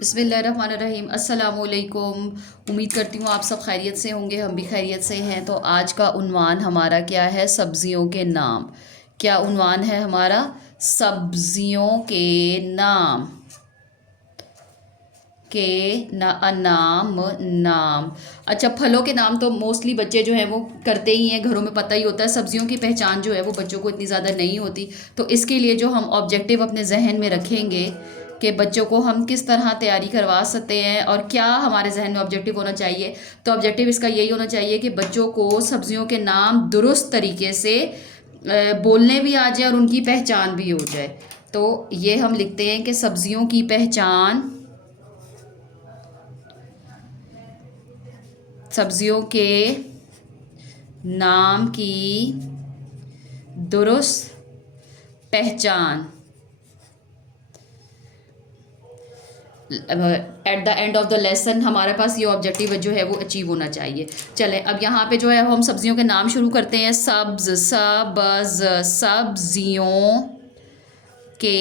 बिस्मिल्लाहिर्रहमानिर्रहीम अस्सलामुअलैकुम। उम्मीद करती हूँ आप सब खैरियत से होंगे, हम भी खैरियत से हैं। तो आज का उन्वान हमारा क्या है? सब्ज़ियों के नाम। क्या उन्वान है हमारा? सब्ज़ियों के नाम नाम नाम। अच्छा, फलों के नाम तो मोस्टली बच्चे जो हैं वो करते ही हैं, घरों में पता ही होता है। सब्जियों की पहचान जो है वो बच्चों को इतनी ज़्यादा नहीं होती। तो इसके लिए जो हम ऑब्जेक्टिव अपने जहन में रखेंगे कि बच्चों को हम किस तरह तैयारी करवा सकते हैं और क्या हमारे जहन में ऑब्जेक्टिव होना चाहिए, तो ऑब्जेक्टिव इसका यही होना चाहिए कि बच्चों को सब्जियों के नाम दुरुस्त तरीके से बोलने भी आ जाए और उनकी पहचान भी हो जाए। तो ये हम लिखते हैं कि सब्जियों की पहचान, सब्जियों के नाम की दुरुस्त पहचान। At the end of the lesson हमारे पास ये ऑब्जेक्टिव जो है वो अचीव होना चाहिए। चलें, अब यहाँ पे जो है हम सब्जियों के नाम शुरू करते हैं। सब्ज, सबज, सब्जियों के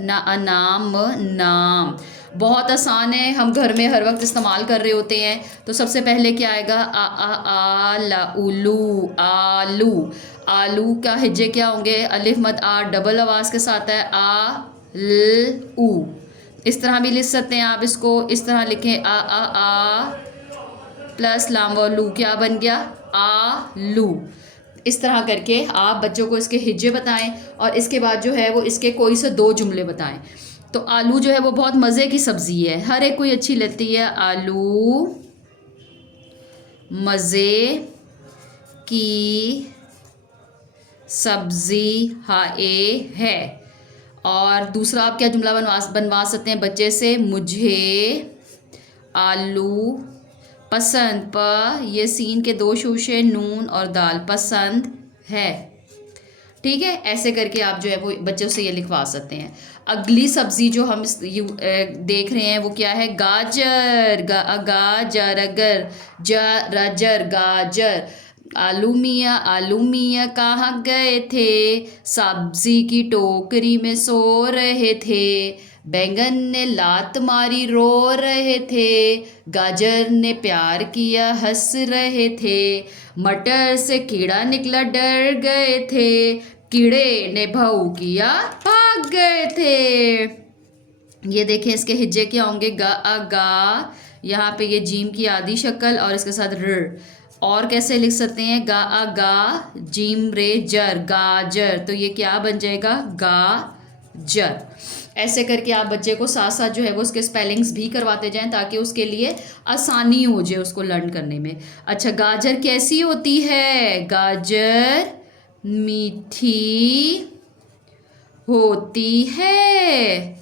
नाम नाम। बहुत आसान है, हम घर में हर वक्त इस्तेमाल कर रहे होते हैं। तो सबसे पहले क्या आएगा? आ ला उलू, आलू। आलू का हिज्जे क्या होंगे? अलिफ मद आ, डबल आवाज़ के साथ है आ ल ऊ। इस तरह भी लिख सकते हैं आप इसको, इस तरह लिखें आ प्लस लाम व लू, क्या बन गया? आलू। इस तरह करके आप बच्चों को इसके हिज्जे बताएं और इसके बाद जो है वो इसके कोई से दो जुमले बताएं। तो आलू जो है वो बहुत मज़े की सब्ज़ी है, हर एक कोई अच्छी लगती है। आलू मज़े की सब्ज़ी है। और दूसरा आप क्या जुमला बनवा सकते हैं बच्चे से? मुझे आलू पसंद, ये सीन के दो शोशे, नून और दाल, पसंद है। ठीक है, ऐसे करके आप जो है वो बच्चों से ये लिखवा सकते हैं। अगली सब्ज़ी जो हम देख रहे हैं वो क्या है? गाजर। गाजर, अगर रजर, गाजर। आलू मियाँ कहाँ गए थे? सब्जी की टोकरी में सो रहे थे। बैंगन ने लात मारी, रो रहे थे। गाजर ने प्यार किया, हंस रहे थे। मटर से कीड़ा निकला, डर गए थे। कीड़े ने भाऊ किया, भाग गए थे। ये देखें, इसके हिज्जे क्या होंगे? गा। यहाँ पे ये जीम की आधी शक्ल और इसके साथ र। और कैसे लिख सकते हैं? गा जीम रे जर, गाजर। तो ये क्या बन जाएगा? गाजर। ऐसे करके आप बच्चे को साथ साथ जो है वो उसके स्पेलिंग्स भी करवाते जाएं ताकि उसके लिए आसानी हो जाए उसको लर्न करने में। अच्छा, गाजर कैसी होती है? गाजर मीठी होती है।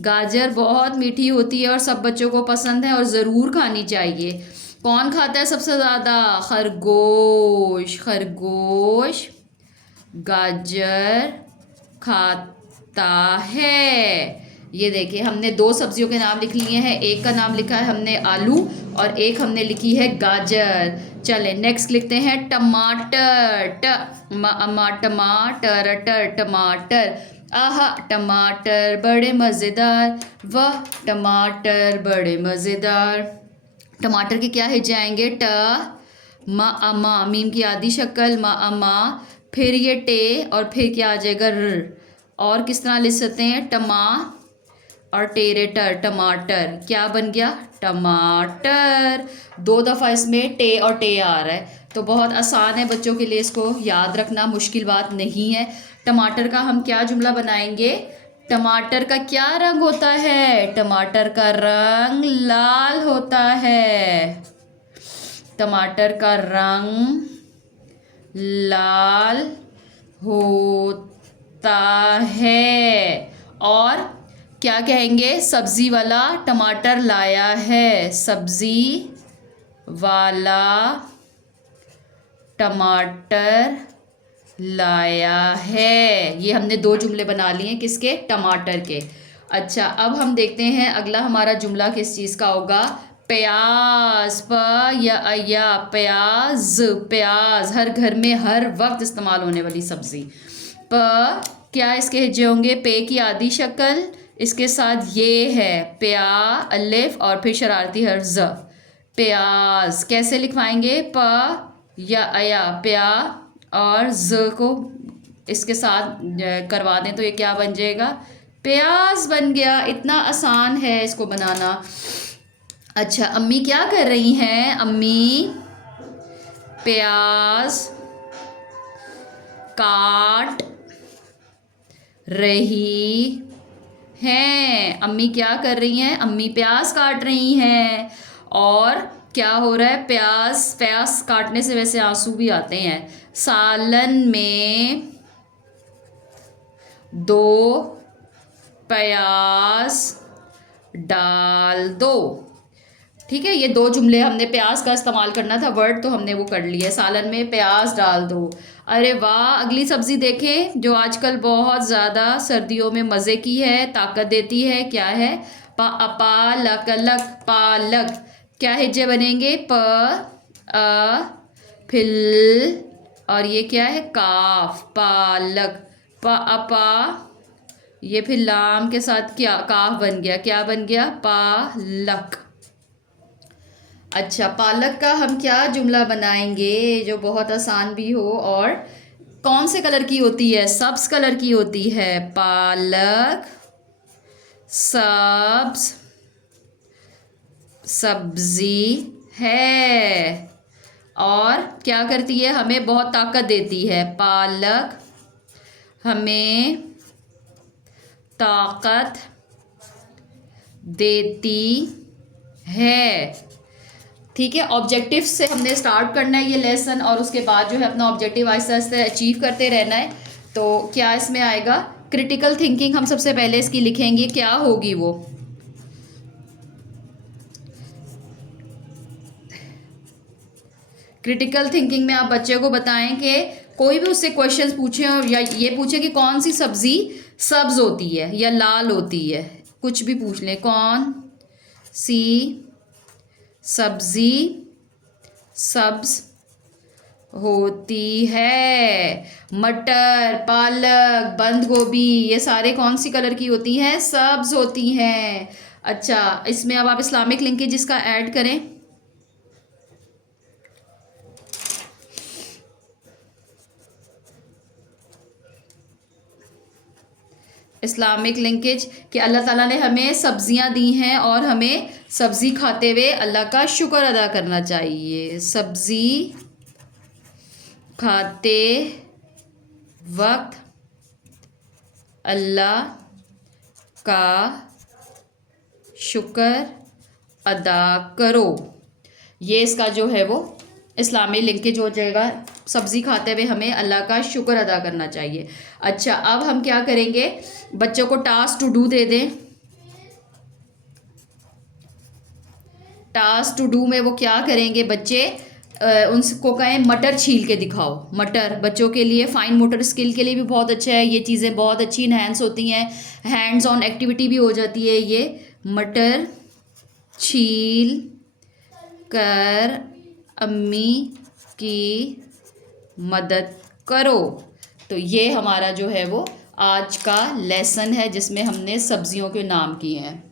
गाजर बहुत मीठी होती है और सब बच्चों को पसंद है और ज़रूर खानी चाहिए। कौन खाता है सबसे ज़्यादा? खरगोश। खरगोश गाजर खाता है। ये देखिए, हमने दो सब्जियों के नाम लिख लिए हैं। एक का नाम लिखा है हमने आलू और एक हमने लिखी है गाजर। चले नेक्स्ट लिखते हैं टमाटर। टमाटर, टमाटर। आहा टमाटर बड़े मज़ेदार, वाह टमाटर बड़े मज़ेदार। टमाटर के क्या हिज्जे आएंगे? ट मा अमा, मीम की आधी शक्ल, मा अमा। फिर ये टे और फिर क्या आ जाएगा? र। और किस तरह लिख सकते हैं? टमा और टेरेटर, टमाटर। क्या बन गया? टमाटर। दो दफ़ा इसमें टे और टे आ रहा है, तो बहुत आसान है बच्चों के लिए इसको याद रखना, मुश्किल बात नहीं है। टमाटर का हम क्या जुमला बनाएंगे? टमाटर का क्या रंग होता है? टमाटर का रंग लाल होता है। टमाटर का रंग लाल होता है। और क्या कहेंगे? सब्जी वाला टमाटर लाया है। सब्जी वाला टमाटर लाया है। ये हमने दो जुमले बना लिए हैं, किसके? टमाटर के। अच्छा, अब हम देखते हैं अगला हमारा जुमला किस चीज़ का होगा? प्याज। या प्याज। प्याज हर घर में हर वक्त इस्तेमाल होने वाली सब्ज़ी। क्या इसके हिज्जे होंगे? पे की आधी शक्ल, इसके साथ ये है प्या अलिफ और फिर शरारती हर्फ ज, प्याज। कैसे लिखवाएंगे? प या अया, प्या और ज को इसके साथ करवा दें तो ये क्या बन जाएगा? प्याज बन गया। इतना आसान है इसको बनाना। अच्छा, अम्मी क्या कर रही हैं? अम्मी प्याज काट रही हैं। अम्मी क्या कर रही हैं? अम्मी प्याज काट रही हैं। और क्या हो रहा है? प्याज काटने से वैसे आंसू भी आते हैं। सालन में 2 प्याज डाल दो। ठीक है, ये 2 जुमले हमने प्याज का इस्तेमाल करना था वर्ड, तो हमने वो कर लिया। सालन में प्याज डाल दो। अरे वाह, अगली सब्ज़ी देखें जो आजकल बहुत ज़्यादा सर्दियों में मज़े की है, ताकत देती है। क्या है? पालक, पालक। क्या हिज्जे बनेंगे? प अ फिल और ये क्या है? काफ, पालक। पा ये फिर लाम के साथ क्या काफ बन गया? क्या बन गया? पालक। अच्छा, पालक का हम क्या जुमला बनाएंगे जो बहुत आसान भी हो और कौन से कलर की होती है? सब्ज कलर की होती है। पालक सब्ज सब्जी है और क्या करती है? हमें बहुत ताकत देती है। पालक हमें ताकत देती है। ठीक है, ऑब्जेक्टिव से हमने स्टार्ट करना है ये लेसन और उसके बाद जो है अपना ऑब्जेक्टिव आहिस्ते आहिस्ते अचीव करते रहना है। तो क्या इसमें आएगा? क्रिटिकल थिंकिंग हम सबसे पहले इसकी लिखेंगे। क्या होगी वो? क्रिटिकल थिंकिंग में आप बच्चे को बताएं कि कोई भी उससे क्वेश्चंस पूछें और या ये पूछें कि कौन सी सब्ज़ी सब्ज़ होती है या लाल होती है। कुछ भी पूछ लें, कौन सी सब्ज़ी सब्ज़ होती है? मटर, पालक, बंद गोभी, ये सारे कौन सी कलर की होती हैं? सब्ज़ होती हैं। अच्छा, इसमें अब आप इस्लामिक लिंकेज इसका ऐड करें। इस्लामिक लिंकेज कि अल्लाह ताला ने हमें सब्जियां दी हैं और हमें सब्ज़ी खाते हुए अल्लाह का शुक्र अदा करना चाहिए। सब्ज़ी खाते वक्त अल्लाह का शुक्र अदा करो। ये इसका जो है वो इस्लामी लिंकेज हो जाएगा। सब्ज़ी खाते हुए हमें अल्लाह का शुक्र अदा करना चाहिए। अच्छा, अब हम क्या करेंगे? बच्चों को टास्क टू डू दे दें। टास्क टू डू में वो क्या करेंगे बच्चे? उनको कहें मटर छील के दिखाओ। मटर बच्चों के लिए फाइन मोटर स्किल के लिए भी बहुत अच्छा है। ये चीज़ें बहुत अच्छी इन्हेंस होती हैं, हैंड्स ऑन एक्टिविटी भी हो जाती है। ये मटर छील कर अम्मी की मदद करो। तो ये हमारा जो है वो आज का लेसन है जिसमें हमने सब्जियों के नाम किए हैं।